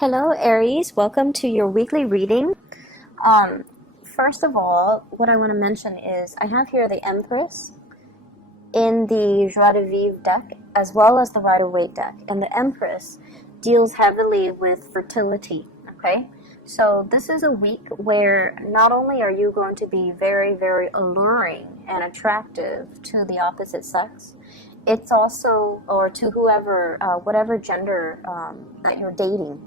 Hello, Aries. Welcome to your weekly reading. Um, First of all, what I want to mention is I have here the Empress in the Joie de Vivre deck as well as the Rider-Waite deck. And the Empress deals heavily with fertility, okay? So this is a week where not only are you going to be very, very alluring and attractive to the opposite sex, it's also, or to whoever, whatever gender that you're dating.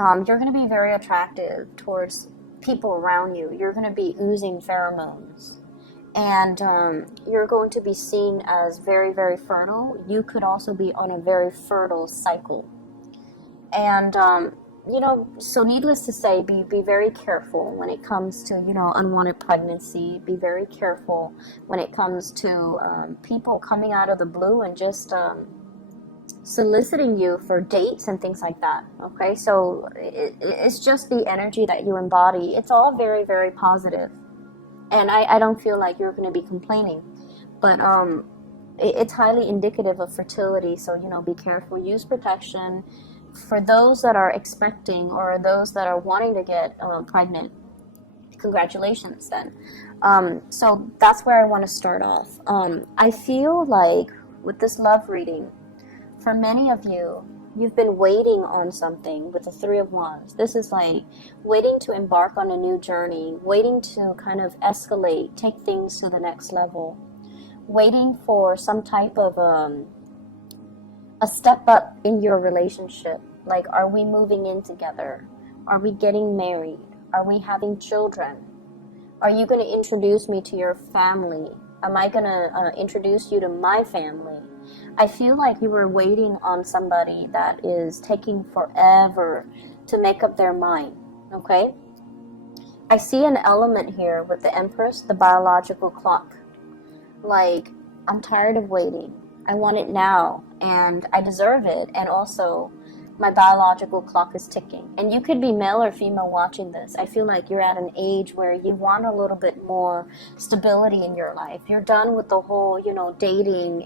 You're going to be very attractive towards people around you. You're going to be oozing pheromones. And you're going to be seen as very, very fertile. You could also be on a very fertile cycle. And, so needless to say, be very careful when it comes to, unwanted pregnancy. Be very careful when it comes to people coming out of the blue and just soliciting you for dates and things like that. Okay, so it's just the energy that you embody. It's all very, very positive, and I don't feel like you're going to be complaining, but it's highly indicative of fertility. So be careful, use protection. For those that are expecting or those that are wanting to get pregnant, congratulations then. So that's where I want to start off. I feel like with this love reading, for many of you, you've been waiting on something with the Three of Wands. This is like waiting to embark on a new journey, waiting to kind of escalate, take things to the next level, waiting for some type of a step up in your relationship. Like, are we moving in together? Are we getting married? Are we having children? Are you going to introduce me to your family? Am I going to introduce you to my family? I feel like you were waiting on somebody that is taking forever to make up their mind, okay? I see an element here with the Empress, the biological clock. Like, I'm tired of waiting. I want it now, and I deserve it, and also my biological clock is ticking. And you could be male or female watching this. I feel like you're at an age where you want a little bit more stability in your life. You're done with the whole, dating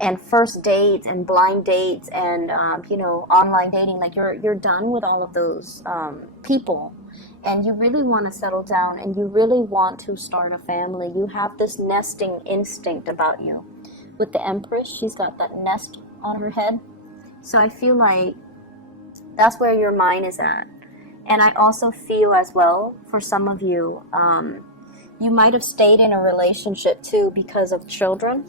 and first dates and blind dates and, online dating. Like you're done with all of those people. And you really want to settle down and you really want to start a family. You have this nesting instinct about you. With the Empress, she's got that nest on her head. So I feel like that's where your mind is at. And I also feel as well, for some of you, you might have stayed in a relationship too because of children.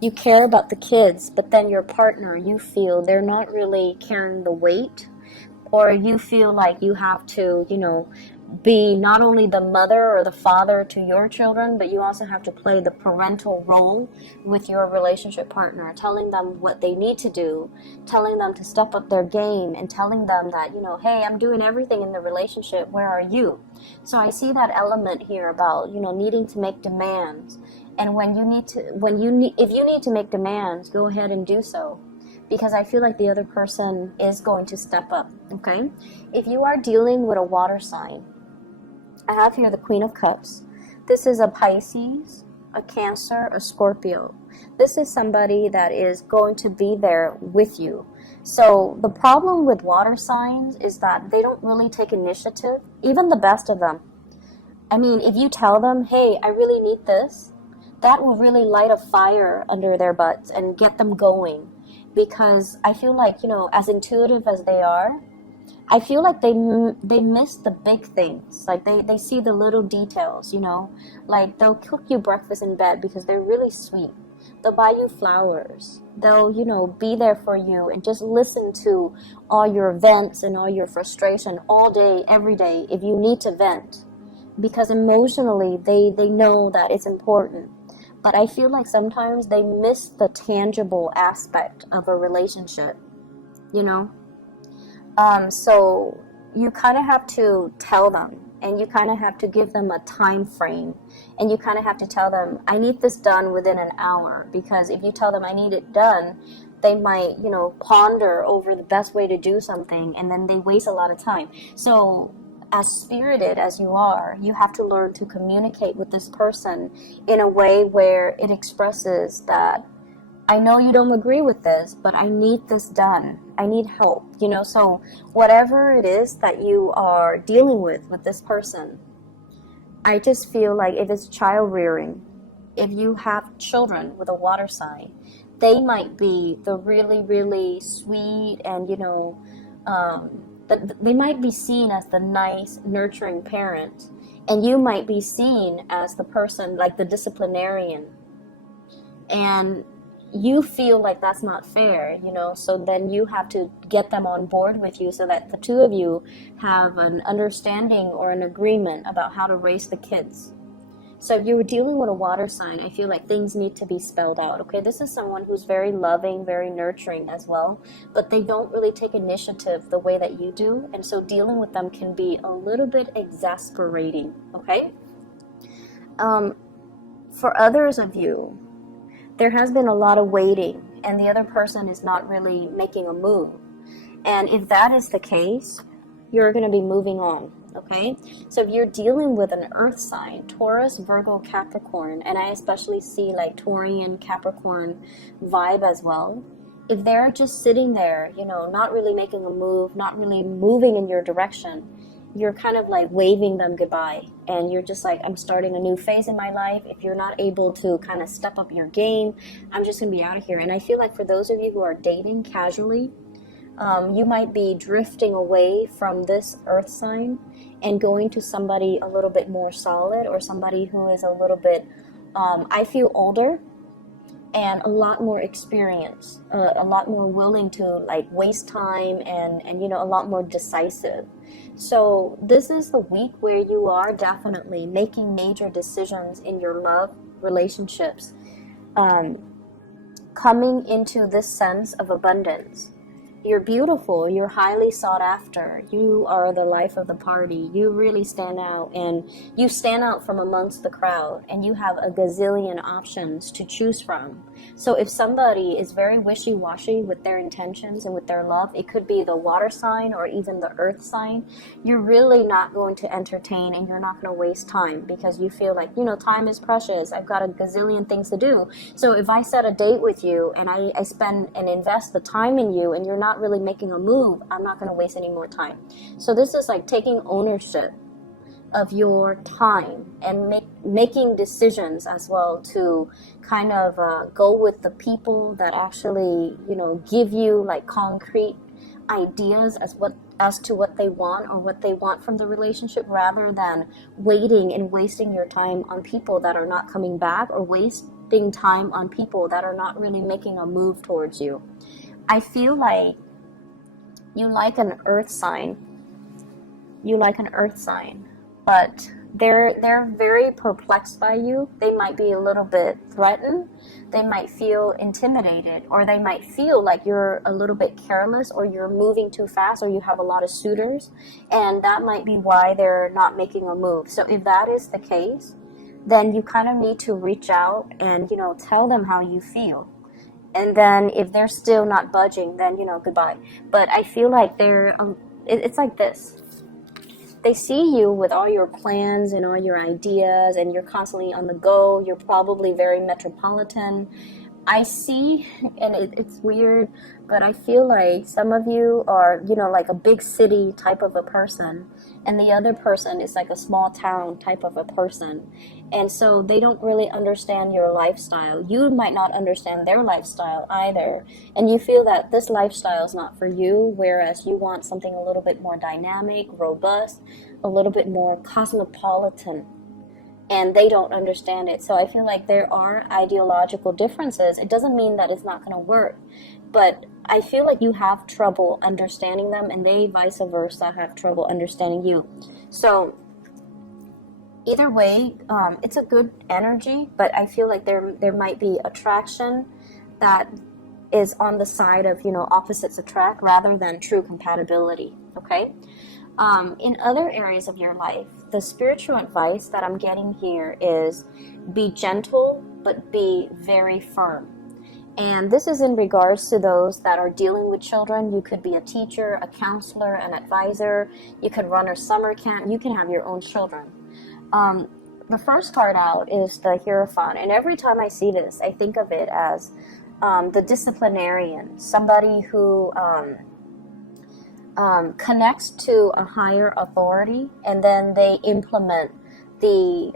You care about the kids, but then your partner, you feel they're not really carrying the weight, or you feel like you have to, be not only the mother or the father to your children, but you also have to play the parental role with your relationship partner, telling them what they need to do, telling them to step up their game, and telling them that, hey, I'm doing everything in the relationship, where are you? So I see that element here about, needing to make demands. And if you need to make demands, go ahead and do so. Because I feel like the other person is going to step up, okay? If you are dealing with a water sign, I have here the Queen of Cups. This is a Pisces, a Cancer, a Scorpio. This is somebody that is going to be there with you. So the problem with water signs is that they don't really take initiative, even the best of them. I mean, if you tell them, hey, I really need this, that will really light a fire under their butts and get them going. Because I feel like, as intuitive as they are, I feel like they miss the big things. Like they see the little details, like they'll cook you breakfast in bed because they're really sweet. They'll buy you flowers. They'll, be there for you and just listen to all your vents and all your frustration all day, every day if you need to vent. Because emotionally, they know that it's important. But I feel like sometimes they miss the tangible aspect of a relationship, So you kind of have to tell them, and you kind of have to give them a time frame, and you kind of have to tell them, I need this done within an hour. Because if you tell them I need it done, they might, ponder over the best way to do something, and then they waste a lot of time. So as spirited as you are, you have to learn to communicate with this person in a way where it expresses that, I know you don't agree with this, but I need this done. I need help, you know. So whatever it is that you are dealing with this person, I just feel like if it's child rearing, if you have children with a water sign, they might be the really, really sweet and, you know, they might be seen as the nice, nurturing parent. And you might be seen as the person, like the disciplinarian. And you feel like that's not fair, you know, so then you have to get them on board with you so that the two of you have an understanding or an agreement about how to raise the kids. So if you were dealing with a water sign, I feel like things need to be spelled out, okay? This is someone who's very loving, very nurturing as well, but they don't really take initiative the way that you do, and so dealing with them can be a little bit exasperating, okay? For others of you, there has been a lot of waiting, and the other person is not really making a move. And if that is the case, you're going to be moving on, okay? So if you're dealing with an earth sign, Taurus, Virgo, Capricorn, and I especially see like Taurian, Capricorn vibe as well, if they're just sitting there, you know, not really making a move, not really moving in your direction, you're kind of like waving them goodbye, and you're just like, I'm starting a new phase in my life. If you're not able to kind of step up your game, I'm just gonna be out of here. And I feel like for those of you who are dating casually, you might be drifting away from this earth sign and going to somebody a little bit more solid, or somebody who is a little bit, I feel, older and a lot more experience, a lot more willing to like waste time, and you know, a lot more decisive. So this is the week where you are definitely making major decisions in your love relationships, coming into this sense of abundance. You're beautiful, you're highly sought after, you are the life of the party, you really stand out, and you stand out from amongst the crowd, and you have a gazillion options to choose from. So if somebody is very wishy-washy with their intentions and with their love, it could be the water sign or even the earth sign, you're really not going to entertain, and you're not going to waste time, because you feel like, you know, time is precious, I've got a gazillion things to do. So if I set a date with you and I spend and invest the time in you, and you're not really making a move, I'm not going to waste any more time. So this is like taking ownership of your time and making decisions as well, to kind of go with the people that actually, you know, give you like concrete ideas as to what they want, or what they want from the relationship, rather than waiting and wasting your time on people that are not coming back, or wasting time on people that are not really making a move towards you. I feel like you like an earth sign. But they're very perplexed by you. They might be a little bit threatened. They might feel intimidated, or they might feel like you're a little bit careless, or you're moving too fast, or you have a lot of suitors, and that might be why they're not making a move. So if that is the case, then you kind of need to reach out and, you know, tell them how you feel. And then if they're still not budging, then, you know, goodbye. But I feel like it's like this. They see you with all your plans and all your ideas, and you're constantly on the go. You're probably very metropolitan. I see, and it's weird, but I feel like some of you are, you know, like a big city type of a person, and the other person is like a small town type of a person. And so they don't really understand your lifestyle. You might not understand their lifestyle either. And you feel that this lifestyle is not for you, whereas you want something a little bit more dynamic, robust, a little bit more cosmopolitan. And they don't understand it. So I feel like there are ideological differences. It doesn't mean that it's not going to work. But I feel like you have trouble understanding them, and they vice versa have trouble understanding you. So either way, it's a good energy, but I feel like there might be attraction that is on the side of, you know, opposites attract, rather than true compatibility, okay? In other areas of your life, the spiritual advice that I'm getting here is be gentle, but be very firm. And this is in regards to those that are dealing with children. You could be a teacher, a counselor, an advisor. You could run a summer camp. You can have your own children. The first card out is the Hierophant. And every time I see this, I think of it as the disciplinarian, somebody who connects to a higher authority, and then they implement the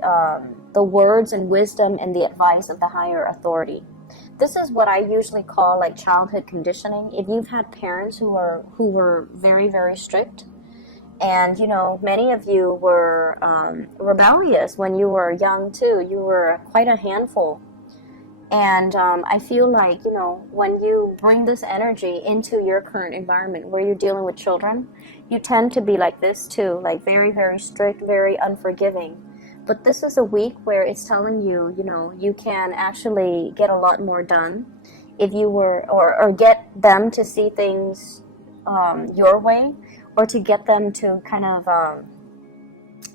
words and wisdom and the advice of the higher authority. This is what I usually call like childhood conditioning. If you've had parents who were very, very strict, and you know, many of you were rebellious when you were young too. You were quite a handful. And I feel like, you know, when you bring this energy into your current environment where you're dealing with children, you tend to be like this too, like very, very strict, very unforgiving. But this is a week where it's telling you, you know, you can actually get a lot more done if you were, or get them to see things your way, or to get them to kind of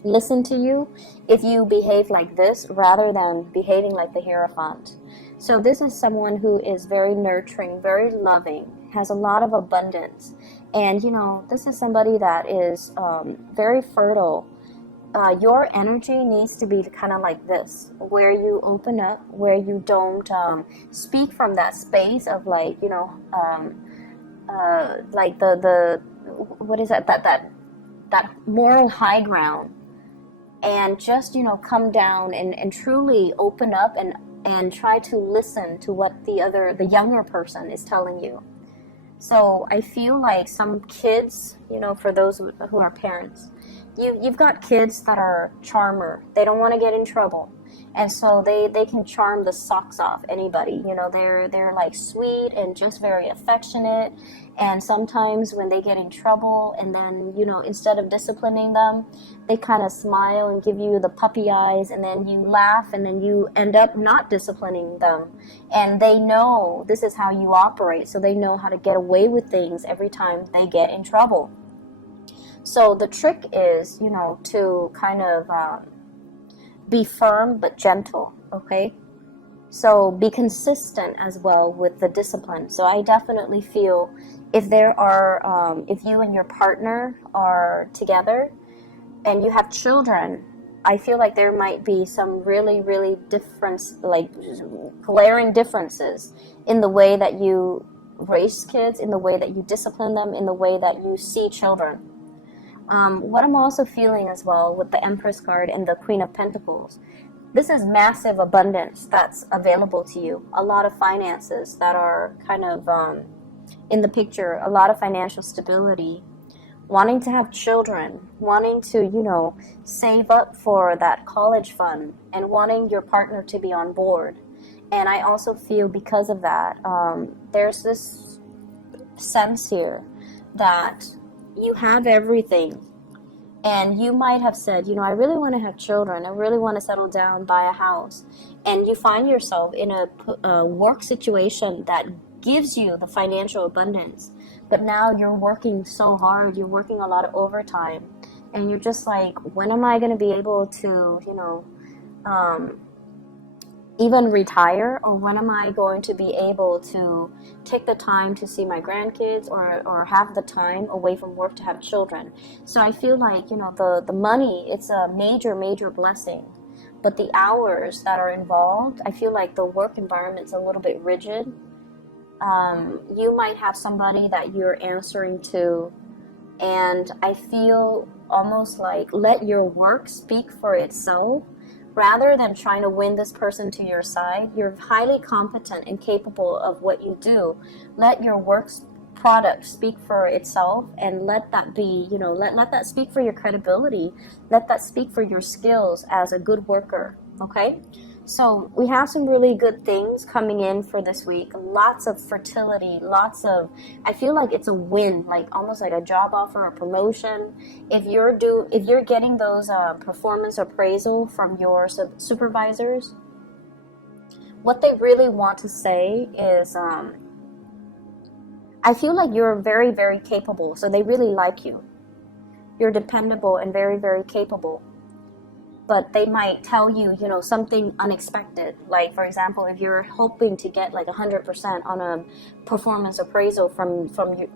listen to you if you behave like this rather than behaving like the Hierophant. So this is someone who is very nurturing, very loving, has a lot of abundance. And, you know, this is somebody that is very fertile. Your energy needs to be kind of like this, where you open up, where you don't speak from that space of like, you know, like the what is that moral high ground, and just, you know, come down and truly open up and try to listen to what the younger person is telling you. So I feel like some kids, you know, for those who are parents, you've got kids that are charmer. They don't want to get in trouble. And so they can charm the socks off anybody. You know, they're like sweet and just very affectionate. And sometimes when they get in trouble, and then, you know, instead of disciplining them, they kind of smile and give you the puppy eyes, and then you laugh, and then you end up not disciplining them. And they know this is how you operate, so they know how to get away with things every time they get in trouble. So the trick is, you know, to kind of be firm but gentle, okay? So be consistent as well with the discipline. So I definitely feel if there are, if you and your partner are together and you have children, I feel like there might be some really, really like glaring differences in the way that you raise kids, in the way that you discipline them, in the way that you see children. What I'm also feeling as well with the Empress card and the Queen of Pentacles, this is massive abundance that's available to you. A lot of finances that are kind of in the picture, a lot of financial stability, wanting to have children, wanting to, you know, save up for that college fund, and wanting your partner to be on board. And I also feel because of that, there's this sense here that you have everything. And you might have said, you know, I really want to have children. I really want to settle down, buy a house. And you find yourself in a work situation that gives you the financial abundance. But now you're working so hard. You're working a lot of overtime. And you're just like, when am I going to be able to, you know, even retire? Or when am I going to be able to take the time to see my grandkids, or have the time away from work to have children? So I feel like, you know, the money, it's a major, major blessing. But the hours that are involved, I feel like the work environment's a little bit rigid. You might have somebody that you're answering to, and I feel almost like let your work speak for itself. Rather than trying to win this person to your side, you're highly competent and capable of what you do. Let your work's product speak for itself, and let that be, you know, let that speak for your credibility. Let that speak for your skills as a good worker, okay? So we have some really good things coming in for this week. Lots of fertility, lots of, I feel like it's a win, like almost like a job offer, a promotion. If you're getting those performance appraisal from your supervisors, what they really want to say is, I feel like you're very, very capable. So they really like you. You're dependable and very, very capable. But they might tell you, you know, something unexpected. Like, for example, if you're hoping to get like 100% on a performance appraisal from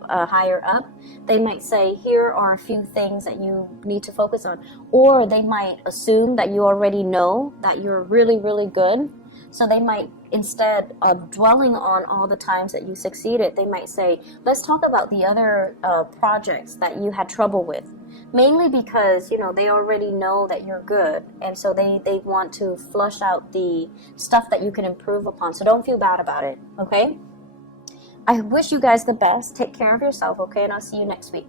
higher up, they might say, here are a few things that you need to focus on. Or they might assume that you already know that you're really, really good, So they might, instead of dwelling on all the times that you succeeded, they might say, let's talk about the other projects that you had trouble with. Mainly because, you know, they already know that you're good. And so they want to flush out the stuff that you can improve upon. So don't feel bad about it, okay? I wish you guys the best. Take care of yourself, okay? And I'll see you next week.